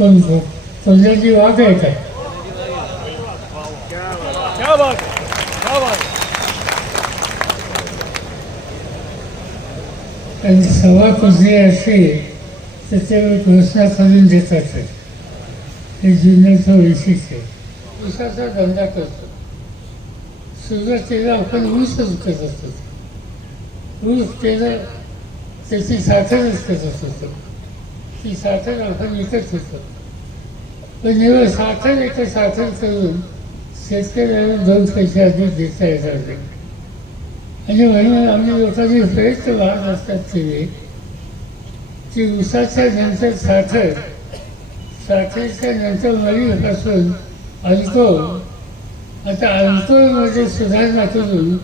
कोण सोन्याची वाघ आहे आणि सव्वा कुजली अशी तर ते घोषणा करून देतात. हे जुन्याचं वैशिष्ट्य आहे. ऊसाचा धंदा करतो. सुरुवातीला आपण ऊसच करत होतो. ऊस केलं त्याची साखरच करत होतो. ती साखर आपण विकत होतो पण जेव्हा साखर एका साखर करून शेतकऱ्याला दोन पैसे अधिक देता येतात आणि म्हणून आम्ही लोकांनी प्रयत्न वाढत असतात केले की उसाच्या नंतर साखर साखरेच्या नंतर मरीपासून अल्कोहोल आता अल्कोहोलमध्ये सुधारणा करून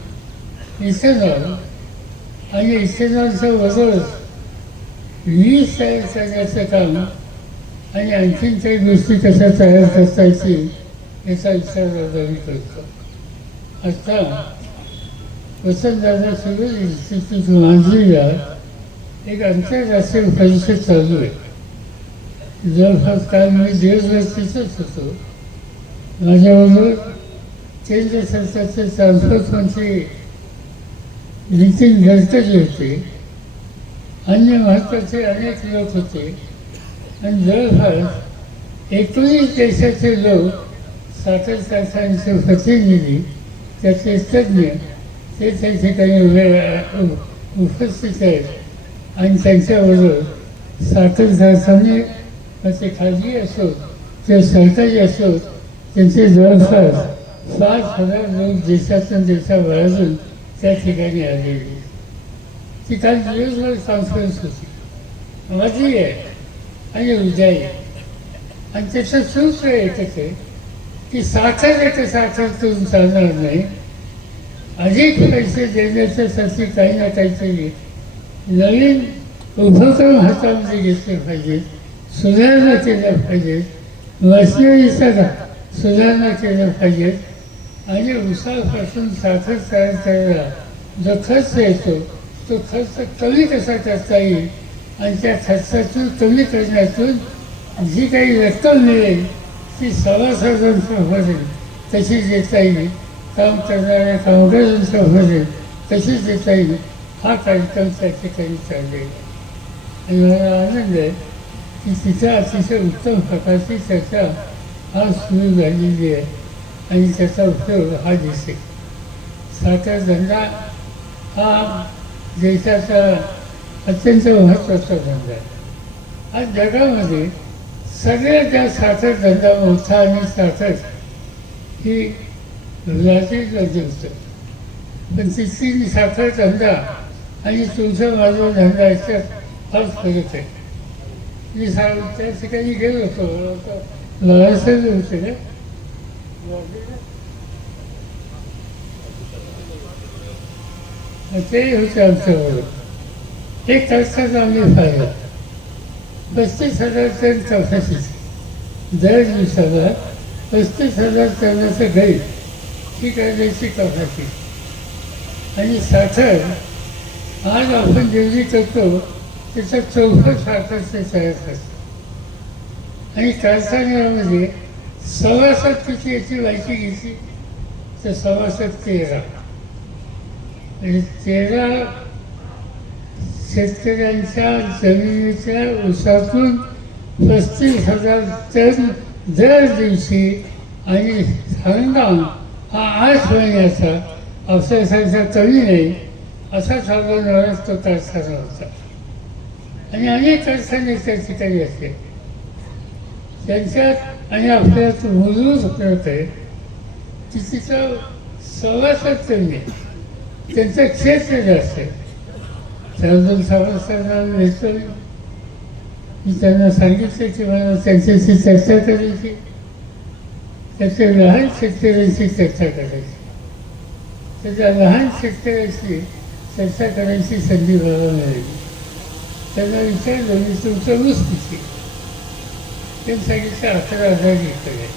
इथेनॉल आणि इथेनॉलचं बरोबर वीज तयार करण्याचं काम आणि आणखीन काही गोष्टी कशा तयार करता येतील याचा विचार मी करतो आता वसंतदादा सुरू इन्स्टिट्यूट मांजरीला. एक आंतरराष्ट्रीय परिषद चालू आहे. जवळपास काल मी दिवसभर तिथंच होतो. माझ्याबरोबर केंद्र सरकारचे ट्रान्सपोर्ट मंत्री नितीन गडकरी होते. अन्य महत्त्वाचे अनेक लोक होते. आणि जवळपास एकोणीस देशाचे लोक साखर प्रतिनिधी त्याचे तज्ज्ञ ते त्या ठिकाणी उभे उपस्थित आहेत. आणि त्यांच्याबरोबर साखर कारखाने ते खाजगी असो किंवा सरकारी असो त्यांचे जवळपास सात हजार लोक देशातून देशाबाहेरून त्या ठिकाणी आलेले. ती काल दिवसभर कॉन्फरन्स होती माझी आहे आणि उद्या आहे आणि त्याचं सूत्र येतच आहे की साखर एक साखर करून चालणार नाही अधिक पैसे देण्याच्यासाठी काही ना काहीतरी नवीन उपक्रम हातामध्ये घेतले पाहिजेत सुधारणा केल्या पाहिजेत मशिनरीचा सुधारणा केल्या पाहिजेत आणि उसापासून साखर तयार करायला जो खर्च येतो तो खर्च कमी कसा करता येईल? आणि त्या खर्चातून कमी करण्यातून जी काही रक्कम मिळेल ती सभासदांचं भरेल तशी देता येईल. काम करणाऱ्या कामगारांचं भरेल तशी देता येईल. हा कार्यक्रम त्या ठिकाणी चाललेला आणि मला आनंद आहे की तिथं अतिशय उत्तम प्रकारची चर्चा आज सुरू झालेली आहे. आणि त्याचा उपयोग हा दिसेल. साखर धंदा हा देशाचा अत्यंत महत्त्वाचा धंदा आहे. आज जगामध्ये सगळ्यात जास्त साखर धंदा मोठा आणि साखर ही ब्राझीलला होतं पण तिथली साखर धंदा आणि तुमचा माझा धंदा याच्यात फार फरक आहे. मी सांग त्या ठिकाणी गेलो होतो. लढायचं होते ना? ते होते आमच्याबरोबर एक तासात आम्ही पाहिलं पस्तीस हजार टन कपाशीची दर दिवसाला पस्तीस हजार टनाचं घरी. ही करायची कपाशी आणि साखर आज आपण जेवढी करतो त्याचा चौथं साखर ते तयार करतो आणि कारखान्यामध्ये सभासद किती याची माहिती घेतली तर सभासद तेरा. आणि तेरा शेतकऱ्यांच्या जमिनीच्या उसातून पस्तीस हजार टन दर दिवशी आणि हंगाम हा आठ महिन्याचा अवसराचा कमी नाही असा चालवणारा तो कारखाना होता. आणि अनेक कारखाने त्या ठिकाणी असते. त्यांच्यात आणि आपल्यात मूलभूत फरक आहे की तिचा सभासद कमी आहे त्यांचं क्षेत्र जास्त आहे त्याबद्दल मी त्यांना सांगितलं की मला त्यांच्याशी चर्चा करायची. त्याच्या लहान शेतकऱ्यांशी चर्चा करायची. त्याच्या लहान शेतकऱ्याशी चर्चा करायची संधी मला मिळाली. त्यांना विचारलं मी तुमचं ऊस किती त्यांनी सांगितलं अकरा हजार एकर आहे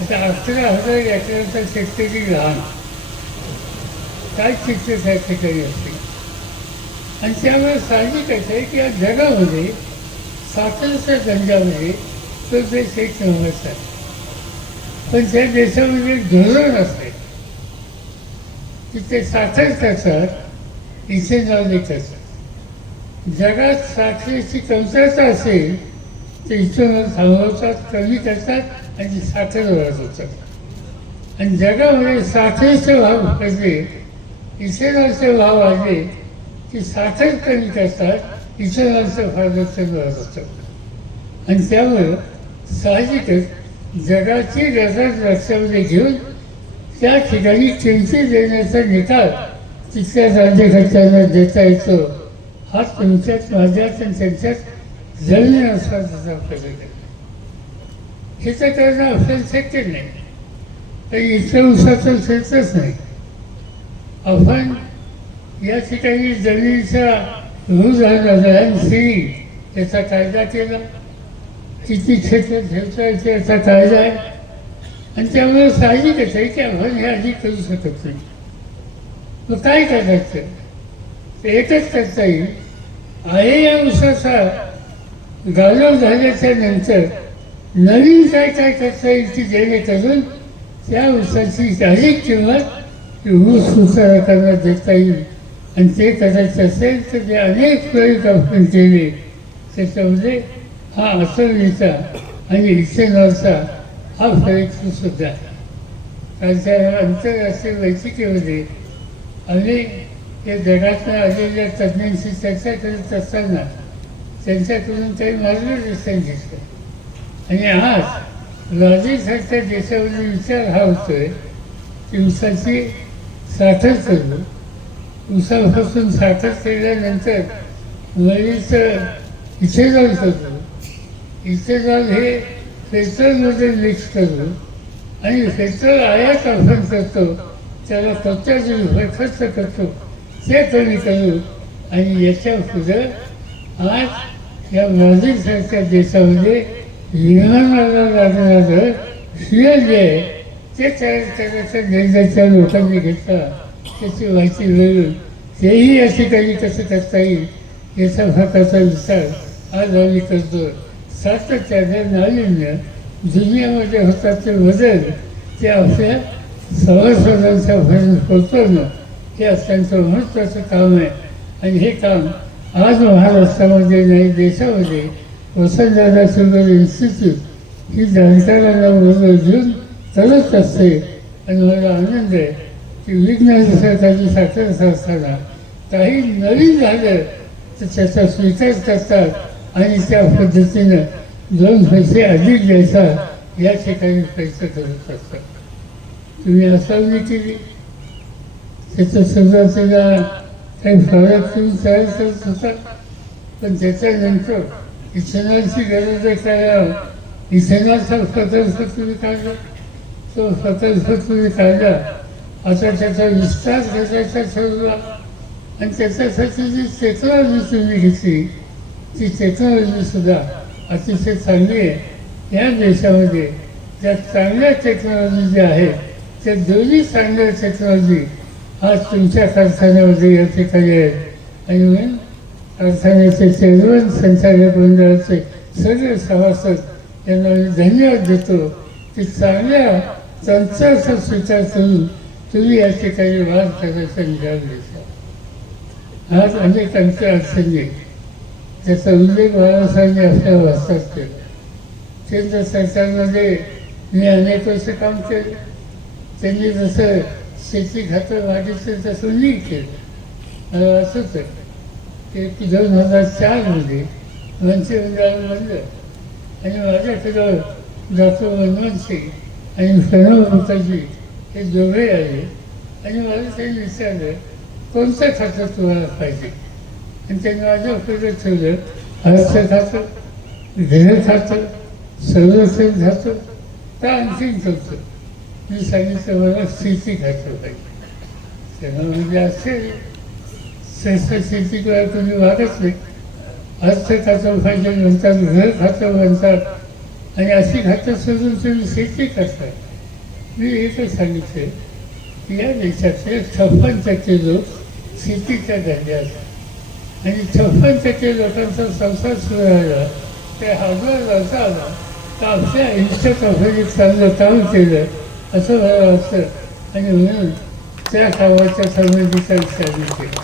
आता अकरा हजार घेतल्यानंतर शेतकरी लहान. काय चित्र त्या काही असते आणि त्यामुळे साहजिकच आहे की या जगामध्ये स्वातंत्र्य गंजामध्ये तो देश एक नंबरचा आहे. पण त्या देशामध्ये धोरण असते की ते साखर करतात इथे नाही करतात जगात साखरेची कमतरता असेल तर इथून थांबवतात कमी करतात आणि साखर वाढवतात. आणि जगामध्ये साखरेचे भाव वाढले इथेनॉलचे भाव आले की साखर कमी करतात इथेनॉलचं फायदा वाढवतात आणि त्यामुळं साहजिकच जगाची गरजा रस्त्यामध्ये घेऊन त्या ठिकाणी किमती देण्याचा निकाल तिथल्या राज्यकर्त्यांना देता येतो. हा तुमच्यात माझ्यात आणि त्यांच्यात जमीन असण्याचा हे तर त्यांना आपल्याला शक्य नाही. तर इथं उसाचं शक्यच नाही. आपण या ठिकाणी जमिनीचा रूज लँड सीलिंग याचा कायदा केला. किती क्षेत्र ठेवता येते याचा कायदा आहे. आणि त्यामुळे साहजिकच आहे की आपण हे आधी करू शकत नाही. मग काय करायचं? ते एकच करता येईल. आहे या उसाचा गालव झाल्याच्यानंतर नवीन काय काय करता येईल की जेणेकरून त्या उसाची अधिक किंमत ऊस उत्पादकांना देता येईल. आणि ते करायचं असेल तर ते अनेक प्रयोग आपण केले त्याच्यामध्ये हा असरनीचा आणि इथेनॉलचा हा फरक सुद्धा. त्यांच्या कारण त्या आंतरराष्ट्रीय बैठकीमध्ये आम्ही या जगातनं आलेल्या तज्ज्ञांशी चर्चा करत असताना त्यांच्याकडून काही मार्गदर्शन घेतलं. आणि आज ब्राझीलसारख्या देशामध्ये विचार हा होतोय की ऊसाची साखर करू. उसापासून साखर केल्यानंतर मळीचं इथेनॉल करतो इथेनॉल हे पेट्रोलमध्ये मिक्स करू आणि पेट्रोल आयात आपण करतो. त्याला कोणत्या रुपये खर्च करतो. ते कमी करू आणि याच्या पुढं आज या ब्राझीलसारख्या देशामध्ये विमानाला लागणारं शिअर जे आहे ते तयार करायचा लोकांनी घेतला त्याची माहिती मिळून तेही या ठिकाणी कसं करता येईल. याचा भागाचा विचार आज आम्ही करतो. सातत्याने नाविन्य दुनियामध्ये होतात ते बदल ते आपल्या सभासदांच्या पर्यंत पोचवणं हे अत्यंत महत्त्वाचं काम आहे. आणि हे काम आज महाराष्ट्रामध्ये नाही देशामध्ये वसंतदादा सुंदर इन्स्टिट्यूट ही जाणकारांना मदत घेऊन करत असते. आणि मला आनंद आहे की विज्ञान त्याची साखर असताना काही नवीन झालं तर त्याचा स्वीकार करतात आणि त्या पद्धतीनं दोन पैसे अधिक द्यायचा या ठिकाणी प्रयत्न करत असतात. तुम्ही असावणी केली त्याच्या सुरुवातीला काही फरक तुम्ही तयार करत होता पण त्याच्यानंतर इथेनॉलची गरज आहे काय इथेनॉलचा प्रकल्प तुम्ही काढला तो प्रकल्प तुम्ही काढला आता त्याचा विस्तार करायचा ठरवला. आणि त्याच्यासाठी जी टेक्नॉलॉजी तुम्ही घेतली ती टेक्नॉलॉजी सुद्धा अतिशय चांगली आहे. या देशामध्ये त्या चांगल्या टेक्नॉलॉजी ज्या आहेत त्या दोन्ही चांगल्या टेक्नॉलॉजी आज तुमच्या कारखान्यामध्ये या ठिकाणी आहेत. आणि म्हणून कारखान्याचे चेअरमन संचालक मंडळाचे सर्व सभासद यांना मी धन्यवाद देतो. की चांगल्या तंत्राचा स्वीकार करून तुम्ही या ठिकाणी वाद करायचा निकाल घेतला आज अनेकांच्या अडचणी त्याचा उल्लेख बाळासाहेबांनी आपल्या वाचतात केला केंद्र सरकारमध्ये मी अनेक वर्ष काम केलं त्यांनी जसं शेती खातं वाढीचं तसं मी केलं मला वाचत आहे की दोन हजार चारमध्ये मंत्रिमंडळानं बनलं आणि माझ्याकडं डॉक्टर मनमोहन सिंग आणि प्रणव मुखर्जी हे दोघे आले आणि मला त्यांनी विचारलं कोणतं खातं तुम्हाला पाहिजे आणि त्यांनी माझ्या उपयोग ठेवलं अर्थ खातं घर खातं संरक्षण खातं तर आणखीन करतं मी सांगितलं मला शेती खातं पाहिजे त्यांना म्हणजे असेल सहसा शेतीकडे तुम्ही वागत नाही अर्थ खातं पाहिजे म्हणतात घर खातं म्हणतात आणि अशी घातक सोडून तुम्ही शेती करतात मी एकच सांगितले की या देशातले छप्पन टक्के लोक शेतीच्या धंद्यात आणि छप्पन टक्के लोकांचा संसार सुरू झाला ते हजार आला तर आयुष्यात आपण एक चांगलं काम केलं असं मला वाटतं. आणि म्हणून त्या कामाच्या संबंधीचा विचार मी केला.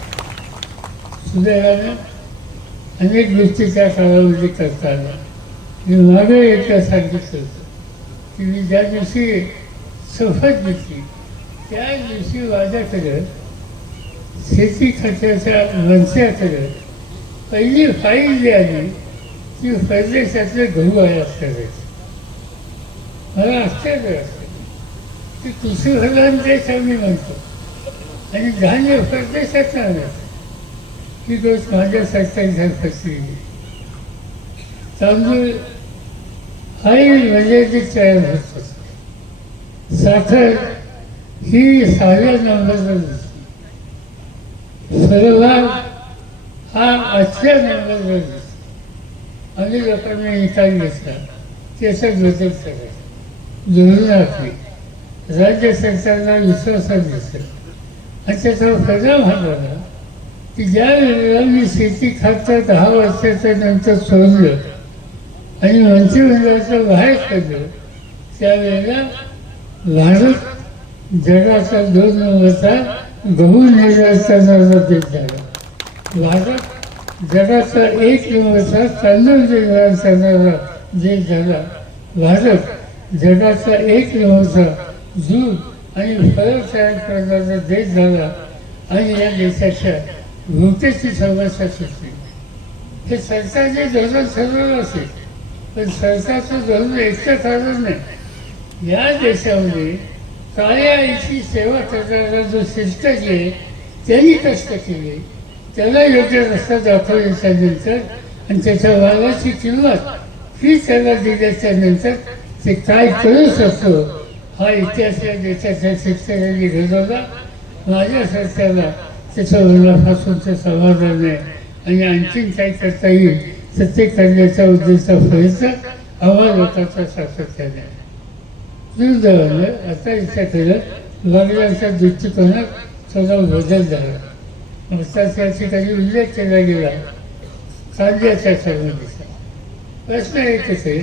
सुदैवानं अनेक गोष्टी त्या काळामध्ये करता आल्या मी मागे एकदा सांगितलं होतं की मी ज्या दिवशी शपथ घेतली त्या दिवशी माझ्याकडं शेती खात्याच्या मंत्र्याकडं पहिली फाईल जी आली ती परदेशातले गहू आहे करायची. मला आश्चर्य असतं की कृषी प्रधान देश आम्ही म्हणतो. आणि धान्य परदेशात आणायचं. ही गोष्ट माझ्या सरकारी फसलेली तांदूळ हाही मर्यादित म्हणजे तयार होत. साखर ही सहाव्या नंबरवर दिसते. फळबाग हा आठव्या नंबरवर दिसतो. अनेक लोकांना निकाल घेतला त्याचा बदल करायचा धोरण आखली राज्य सरकारला विश्वासात दिसेल आणि त्याचा परिणाम हा झाला की ज्या वेळेला मी शेती खातं दहा वर्षाच्या नंतर सोडलं आणि मंत्रिमंडळाचं बाहेर पडलं त्यावेळेला भारत जगाचा दोन नंबरचा गहू निर्यात करणारा देश झाला भारत जगाचा एक नंबरचा तांदूळ निर्यात करणारा देश झाला भारत जगाचा एक नंबरचा दूध आणि फळं तयार देश झाला आणि या देशाच्या भूकेची समस्या सुटली हे सरकारने धोरण ठरवलं असेल पण सरकारचं धरून एकटं ठरवलं नाही. या देशामध्ये काळ्या आईची सेवा करणारा जो शिष्टजी आहे त्यांनी कष्ट केले. त्याला योग्य रस्ता दाखवल्याच्या नंतर आणि त्याच्या वागाची किंमत ही त्याला दिल्याच्या नंतर ते काय करू शकतो हा इतिहास या देशाच्या शिक्षकांनी घडवला. माझ्या सरकारला त्याच्या ते समाधान आहे. आणि आणखीन काय करता येईल सत्य करण्याचा उद्देश प्रयत्न आम्हा लोकांचा सातत्याने आहे दुर्दैवानं आता इच्छा केलं वागण्याच्या दृष्टिकोनात थोडा बदल झाला नुकताच या ठिकाणी उल्लेख केला गेला कांद्याच्या संबंधीचा प्रश्न एकच आहे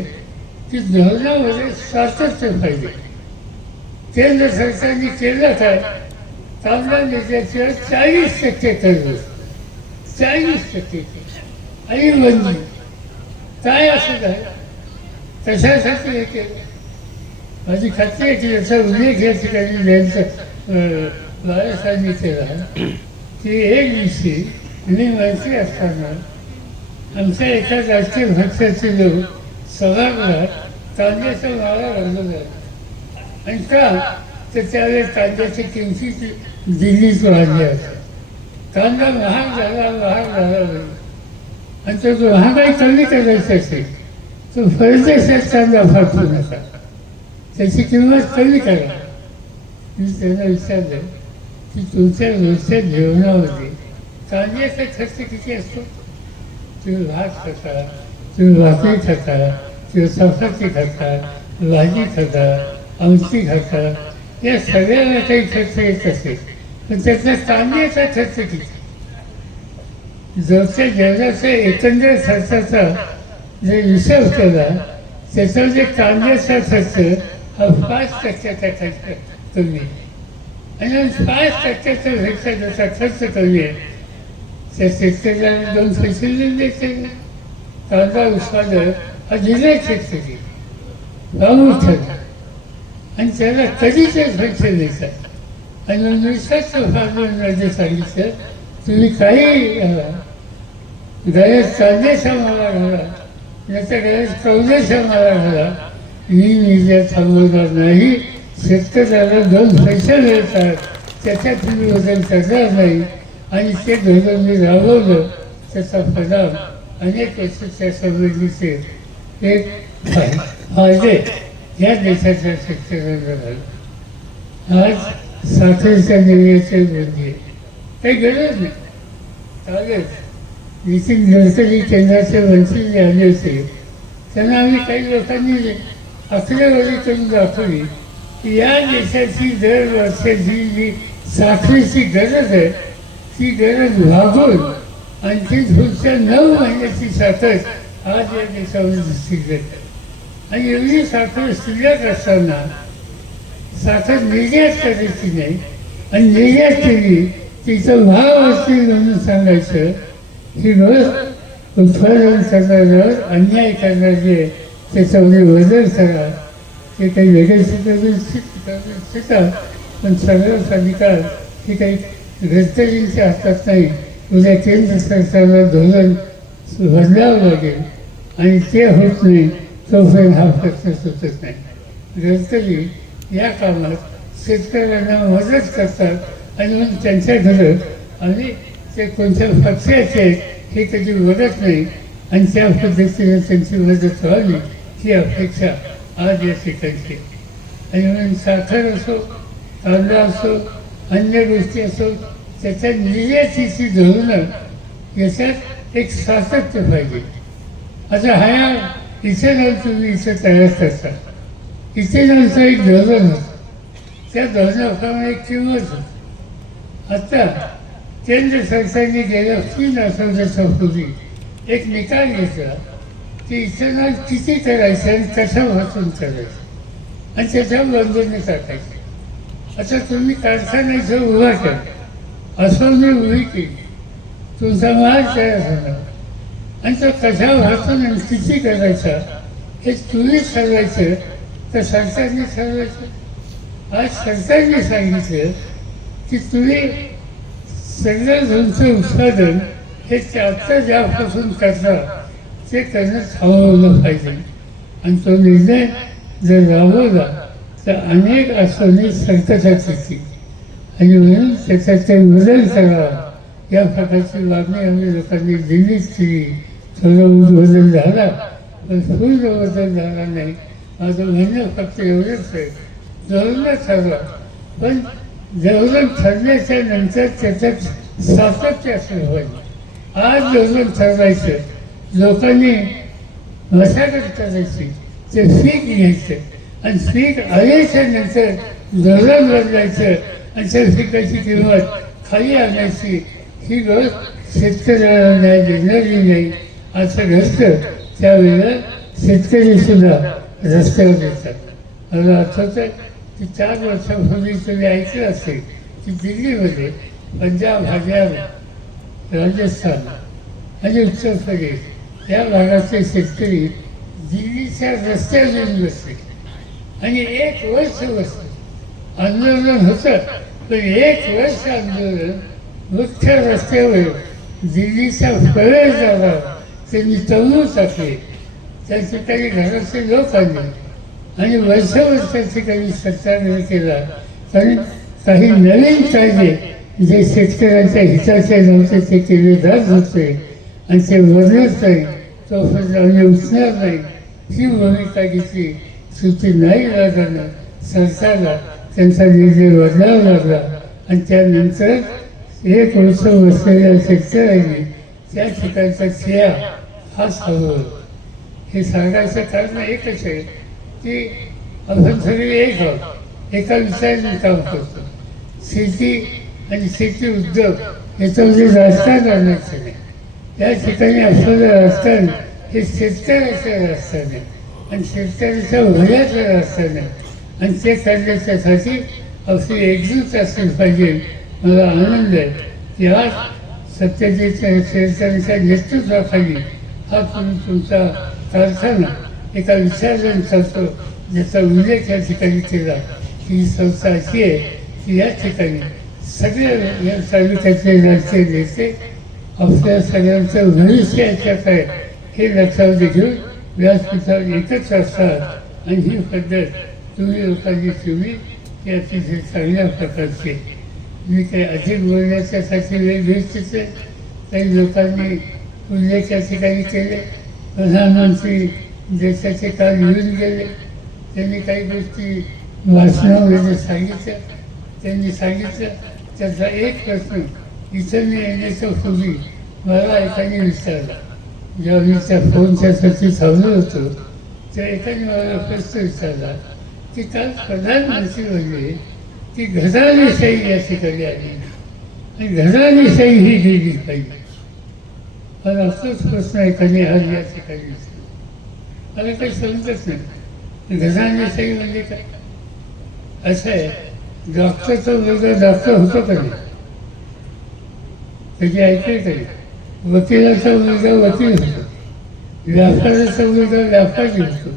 की धोरणामध्ये स्वातंत्र्य पाहिजे केंद्र सरकारने केलं काय कांदा निर्यातीवर चाळीस टक्के कर्ज चाळीस टक्के आणि बंदी काय असं काय? कशासाठी हे केलं? माझी खात्री आहे की याचा उल्लेख या ठिकाणी त्यांचं केला की एक दिवशी मी मंत्री असताना आमच्या एका राष्ट्रीय पक्षाचे लोक सभागृहात कांद्याचा मारा घालवला आणि का? तर त्यावेळेस कांद्याची किमती दिल्लीत वाढल्या होत्या कांदा महाग झाला महाग झाला आणि तो जो महागाई कमी करायचा असेल तो परदेशात चांगला फाटू नका त्याची किंमत कमी करा मी त्यांना विचारलं की तुमच्या रोजच्या जेवणामध्ये कांद्याचा खर्च किती असतो? तुम्ही भात खाता तुम्ही भाकरी खाता किंवा चपाती खाता भाजी खाता आमटी खाता. या सगळ्यांना काही खर्च येत असेल. पण त्याचा कांद्याचा खर्च किती? जवळच्या जेवणाचा एकंदर खर्चाचा होता ना केला जे कांद्याचा खर्च हा पाच टक्क्याचा खर्च कमी आहे. आणि पाच टक्क्याचा पेक्षा जसा खर्च कमी आहे त्या शेतकऱ्याला दोन पैसे द्यायचे. कांदा उत्पादन हा जिल्ह्यात शेतकरी. भाऊ आणि त्याला कधीचे पैसे देतात आणि विश्वास मी सांगितलं तुम्ही काही गणेश गळ्यात कांद्याचा झाला घाला याच्या गळ्यात कवल्याचा माला मी निर्यात थांबवणार नाही. शेतकऱ्याला दोन पैसे मिळतात. त्याच्यात तुम्ही वजन करणार नाही. आणि ते धोरण मी राबवलं. त्याचा परिणाम अनेक वर्षाच्या संबंधीचे एक फायदे या देशाच्या शेतकऱ्यांना झाले आज साखरेच्या निर्णयाचे म्हणजे आहे काही गरज नाही चालेल. नितीन केंद्राचे होते त्यांना आम्ही काही लोकांनी करून दाखवली की या देशाची दर वर्षाची जी साखरेची गरज आहे. ती गरज भागून आणखी पुढच्या नऊ महिन्याची साखर आज या देशावर दिसली जाते आणि एवढी साखर शिल्लक असताना साखर निर्यात करायची नाही आणि निर्यात केली तिचा भाव असतील म्हणून सांगायचं ही रोज उत्पादन करणाऱ्यावर अन्याय करणारे त्याच्यामध्ये बदल करा ते काही वेगळे शिकतात शिका पण सगळंच अधिकार हे काही गडकरींच्या हातात नाही उद्या केंद्र सरकारला धोरण बदलावं लागेल आणि ते होत नाही तोपर्यंत हा प्रश्न सुटत नाही गडकरी या कामात शेतकऱ्यांना मदत करतात आणि मग त्यांच्या घरात आणि ते कोणत्या पक्षाचे आहेत हे कधी बघत नाही. आणि त्या पद्धतीने त्यांची मदत व्हावी ही अपेक्षा आज या ठिकाणची आणि म्हणून साखर असो कांदा असो अन्य गोष्टी असो त्याच्या निर्यातीची धोरणं याच्यात एक सातत्य पाहिजे. आता हा जाऊन तुम्ही इथे तयार करता. इथेनॉलचं एक धोरण होतं. त्या धोरणाप्रमाणे एक किंमत होती. आता केंद्र सरकारने गेल्या तीन आठवड्याच्यापूर्वी एक निकाल घेतला की इथेनॉल किती करायचं आणि कशापासून करायचं? आणि त्याच्यावर बंधने टाकायची. आता तुम्ही कारखान्याचं उभा करा असं मी उभी केली. तुमचा माल तयार होणार आणि तो कशा वाचून आणि किती करायचा? हे तुम्ही ठरवायचं तर सरकारने ठरवायचं. आज सरकारने सांगितलं की तुम्ही सगळं उत्पादन हे ते ज्यापासून करतात ते त्यांना थांबवलं पाहिजे. आणि तो निर्णय जर राबवला तर अनेक आसवणी संकटात येतील. आणि म्हणून त्याच्यात ते बदल करावा या प्रकारची मागणी आम्ही लोकांनी दिलीच केली थोडा बदल झाला पण पूर्ण बदल झाला नाही. माझं म्हणणं फक्त एवढंच आहे. धोरणं ठरवा. पण धोरण ठरल्याच्या नंतर त्याच्यात सातत्य असलं पाहिजे आज धोरण ठरवायचं लोकांनी मशागत करायची ते पीक घ्यायचं. आणि पीक आल्याच्यानंतर धोरण बदलायचं. आणि त्या पिकाची किंमत खाली आणायची. ही गोष्ट शेतकऱ्याला न्याय देणारी नाही. असं घडतं त्यावेळेला शेतकरी सुद्धा रस्त्यावर येतात. मला आठवतं की चार वर्षापूर्वी तुम्ही ऐकलं असेल की दिल्लीमध्ये पंजाब हरियाणा राजस्थान आणि उत्तर प्रदेश या भागातले शेतकरी दिल्लीच्या रस्त्यावर येऊन बसले. आणि एक वर्ष बसले. आंदोलन होतं पण एक वर्ष आंदोलन मुख्य रस्त्यावर दिल्लीचा प्रवेश झाला त्यांनी तळून टाकले त्या ठिकाणी घराचे लोक आले. आणि वर्ष त्या काही सत्याग्रह केला. तरी काही नवीन कायदे जे शेतकऱ्यांच्या हिताचे नव्हते ते केले जात होते. आणि ते बदलत नाही. तो आम्ही उचणार नाही. ही भूमिका घेतली. सुटी नाही लागणं सरकारला त्यांचा निर्णय बदलावा लागला. आणि त्यानंतर एक वर्ष बसलेल्या शेतकऱ्यांनी त्या ठिकाणचा खेळा हा थांबवला हे सांगायचं कारण एकच आहे. की आपण सगळे एक आहोत एका विचाराने काम करतो. शेती आणि शेती उद्योग याच्यामध्ये राजकारण आणायचं नाही. या ठिकाणी असलेलं राजकारण हे शेतकऱ्याचं राजकारण आहे आणि शेतकऱ्याच्या भल्याचं राजकारण आहे आणि ते करण्याच्यासाठी अशी एकजूट असली पाहिजे. मला आनंद आहे की आज सत्यजीच्या शेतकऱ्यांच्या नेतृत्वाखाली हा तुम्ही तुमचा कारखाना एका विचाराने चालतो ज्याचा उल्लेख या ठिकाणी केला की ही संस्था अशी आहे की या ठिकाणी सगळे या तालुक्यातले राजकीय नेते आपल्या सगळ्यांचं भविष्य याच्यात आहे हे लक्षात घेऊन व्यासपीठावर एकच असतात आणि ही पद्धत तुम्ही लोकांनी ठेवली ती अतिशय चांगल्या प्रकारची मी काही अधिक बोलण्याच्यासाठी वेळ घेतच काही लोकांनी उल्लेख या ठिकाणी केले प्रधानमंत्री देशाचे काल येऊन गेले त्यांनी काही गोष्टी भाषणामध्ये सांगितल्या त्यांनी सांगितलं त्याचा एक प्रश्न इथं येण्याच्या पूर्वी मला एकाने विचारला. जेव्हा मी त्या फोनच्यासाठी थांबलो होतो त्या एकाने मला प्रश्न विचारला की काल प्रधानमंत्री म्हणजे की घराणेशाही या ठिकाणी आली आणि घराणेशाही ही गेली पाहिजे. पण असंच प्रश्न एकाने आज या ठिकाणी विचार मला काही समजत नाही घराण्याशाही म्हणजे काय? असं आहे. डॉक्टरचा मुलगा डॉक्टर होतो कधी त्याची ऐकले तरी. वकिलाचा मुलगा वकील होतो. व्यापाराचा मुलगा व्यापारी होतो.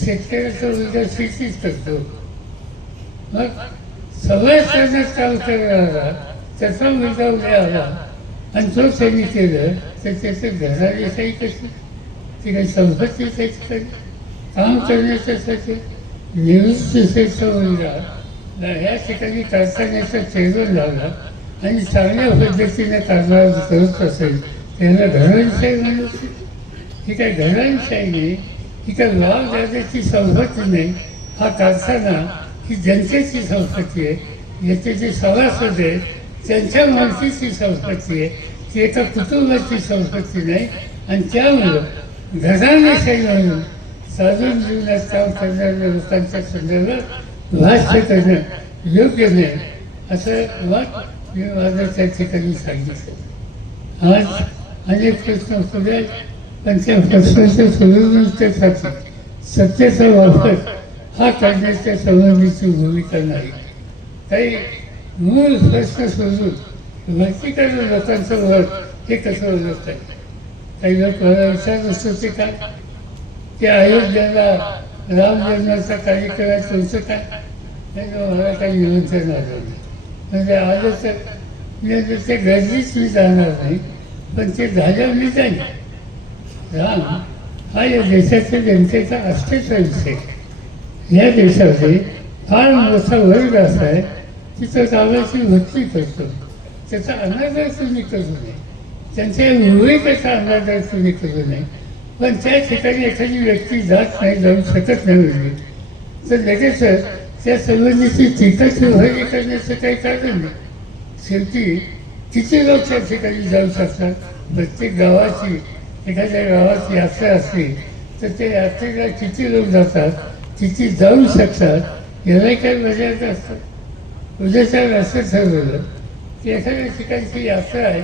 शेतकऱ्याचा मुलगा शेतीच करतो. मग सगळ्या करण्यात काम करणारा त्याचा मुलगा उद्या आला आणि जो त्यांनी केलं तर त्याचं घराविषयी कशी? ती काही संपत्ती त्याची काही काम करण्याच्यासाठी निवृत्तीचा मुलगा ह्या ठिकाणी कारखान्याचा चेअरमन लावला आणि चांगल्या पद्धतीने कारभार करत असेल त्याला घरांशाही म्हणू ही काय घरांशाही नाही ही काय गाव जाण्याची संपत्ती नाही. हा कारखाना ही जनतेची संपत्ती आहे. याचे जे सभासद आहेत त्यांच्या मालकीची संपत्ती आहे. ती एका कुटुंबाची संपत्ती नाही. आणि त्यामुळं घराण्याशाही म्हणून साधून जीवनात काम करणाऱ्या लोकांच्या संदर्भात भाष्य करणं योग्य नाही असं मत मी माझं त्या ठिकाणी सांगितलं. आज अनेक प्रश्न पुढे आहेत, पण त्या ते सोडवणुकीसाठी सत्तेचा वापर हा करण्याच्या संबंधीची भूमिका नाही. काही मूळ प्रश्न सोडून व्यक्तिगत लोकांचं मत हे कसं ओळखत आहे काही लोक मला विचारत ते काय? की अयोध्येला राम जन्माचा कार्यक्रम तुमचं काय? नाही मला काही निमंत्रण आलं नाही. म्हणजे आलं तर मी आता ते गरजेच मी जाणार नाही पण ते झालं मी जाईल राम हा या देशाच्या जनतेचा अस्तित्व विषय या देशामध्ये फार मोठा वर्ग असा आहे. की तो दादाची भक्ती करतो. त्याचा अनादर तुम्ही करू नये. त्यांच्या एवढी त्याचा अंदाज तुम्ही केलं नाही. पण त्या ठिकाणी एखादी व्यक्ती जात नाही जाऊ शकत नाही म्हणजे तर लगेचच त्या संबंधीची टीका चिरवाणी करण्याचं काही कारण नाही. शेवटी किती लोक त्या ठिकाणी जाऊ शकतात प्रत्येक गावाची एखाद्या गावात यात्रा असली तर त्या यात्रेला किती लोक जातात किती जाऊ शकतात याला काही मर्यादा असतात उद्याच्या असं ठरवलं की एखाद्या ठिकाणची यात्रा आहे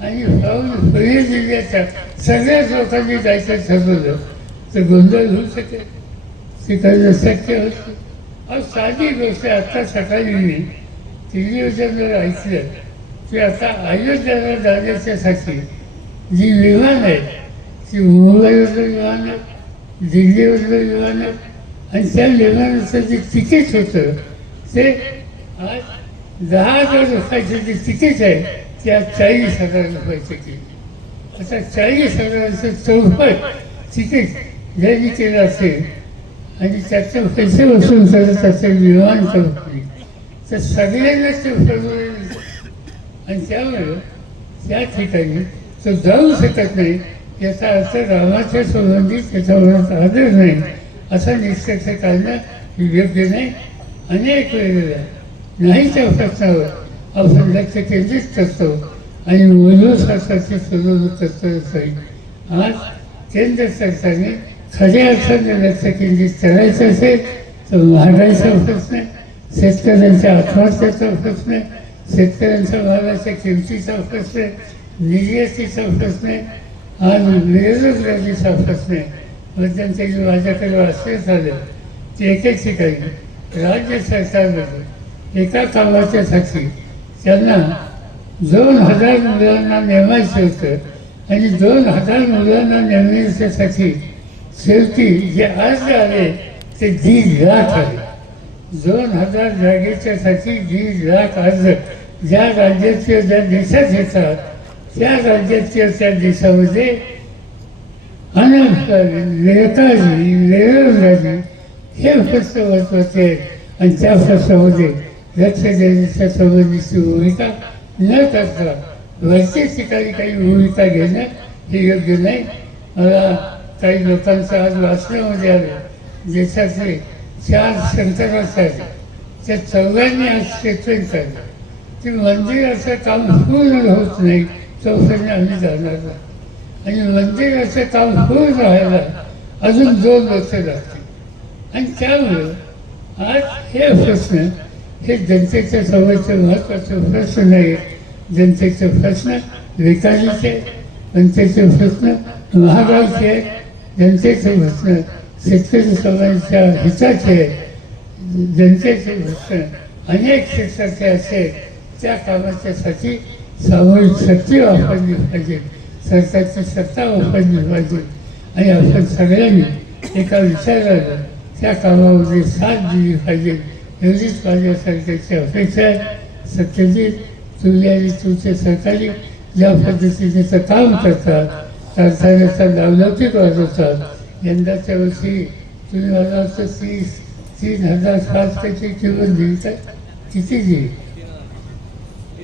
आणि जाऊन जिल्ह्याच्या सगळ्याच लोकांनी जायचं ठरवलं तर गोंधळ होऊ शकेल. ते करणं शक्य होतं. अहो साधी गोष्ट आता सकाळी मी टेलिव्हिजनवर ऐकलं की आता अयोध्येला जाण्याच्यासाठी जी विमान आहे ती मुंबईवरलं विमान आहे दिल्लीवरलं विमान आहे आणि त्या विमानाचं जे तिकीट होतं ते आज दहा हजार रुपयाचं जे तिकीट आहे त्या चाळीस हजार रुपयाचं केलं. आता चाळीस हजाराचं चौपट तिथे जरी केलं असेल आणि त्याचे पैसे वसूल करत निर्माण विमान नाही तर सगळ्यांनाच ते परवडेल आणि त्यामुळे त्या ठिकाणी तो जाऊ शकत नाही याचा अर्थ रामाच्या संबंधित त्याच्यावर आदर नाही असा निष्कर्ष काढणं योग्य नाही. अनेक वेळेला नाही त्या प्रश्नावर आपण लक्ष केंद्रित करतो आणि मूलभूत शास्त्राची सुरुवात करतो आज केंद्र सरकारने खऱ्या अर्थाने लक्ष केंद्रित करायचं असेल तर महागाईचा प्रश्न शेतकऱ्यांच्या आत्महत्याचा प्रश्न शेतकऱ्यांच्या मालाच्या किमतीचा प्रश्न निर्यातीचा प्रश्न आहे आणि बेरोजगारीचा प्रश्न. आहे मध्यंतरी माझ्याकडे वाचण्यात आलं की एकेक ठिकाणी राज्य सरकारमध्ये एका कामाच्यासाठी त्यांना दोन हजार मुलांना नेमायचं होतं आणि दोन हजार मुलांना नेमण्यासाठी शेवटी जे अर्ज आले ते दीड लाख आले दोन हजार जागेच्यासाठी दीड लाख अर्ज ज्या राज्याचे ज्या देशात येतात त्या राज्याच्या त्या देशामध्ये अनंतकारी बेकारी बेरोजगारी हे फक्त महत्त्वाचे आहे. आणि त्या प्रश्नामध्ये लक्ष देण्याच्या संबंधीची भूमिका न करता वरच्या ठिकाणी काही भूमिका घेणं हे योग्य नाही मला काही लोकांचं आज वाचण्यामध्ये आलं देशातले चार शंकराचार्य त्या चौघांनी आज स्टेटमेंट काढलं ते मंदिराचं काम पूर्ण होत नाही तोपर्यंत आम्ही जाणार नाही आणि मंदिराचं काम पूर्ण राहायला अजून दोन वर्ष लागतील आणि त्यामुळं आज हे प्रश्न हे जनतेच्या समोरचे महत्त्वाचे प्रश्न नाही. जनतेचे प्रश्न विकासाचे जनतेचे प्रश्न महागाईचे जनतेचे प्रश्न शेतकरी समाजाच्या हिताचे जनतेचे प्रश्न अनेक क्षेत्राचे असे. त्या कामाच्यासाठी सामूहिक शक्ती वापरली पाहिजे. सरकारची सत्ता वापरली पाहिजे. आणि आपण सगळ्यांनी एका विचारानं त्या कामामध्ये साथ दिली पाहिजे. एवढीच माझ्या सरकारची अपेक्षा आहे. सत्यजित तुम्ही आणि तुमचे सरकारी ज्या पद्धतीने काम करतात कारखान्याचा नावलौकिक वाजवतात यंदाच्या वर्षी तुम्ही मला वाटतं तीस तीन हजार पाच टक्के किंमत दिली तर किती दिली तीन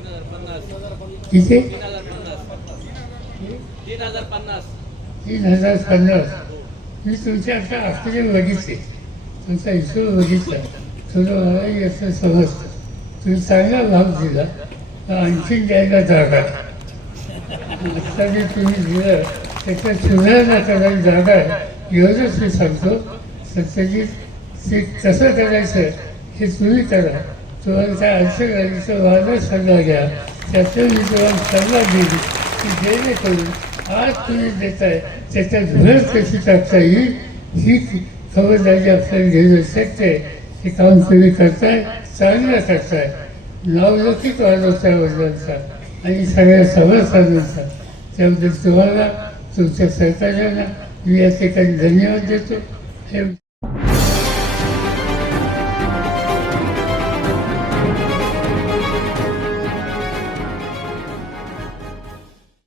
हजार पन्नास किती? तीन हजार पन्नास. तीन हजार पन्नास मी तुमच्या आता आकडे बघितले तुमचा हिशोब बघितला. तुला मलाही असं समजतं? तुम्ही चांगला भाग दिला तर आणखीन द्यायला जागा आता जे तुम्ही दिलं त्याच्या सुधारणा करायला जागा आहे. एवढंच मी सांगतो सत्यजित ते कसं करायचं हे तुम्ही करा. तुम्हाला त्या अडचण आली सल्ला घ्या. त्याचा मी तुम्हाला सल्ला दिली की जेणेकरून आज तुम्ही देताय त्याच्यात भर कशी टाकता येईल ही खबरदारी आपल्याला घेणं शक्य आहे. हे काम तुम्ही करताय चांगलं करताय नावलौकिक वाढवताय वडिलांचा आणि सगळ्या सभासदांचा त्याबद्दल तुम्हाला तुमच्या सहकार्यांना मी या ठिकाणी धन्यवाद देतो. हे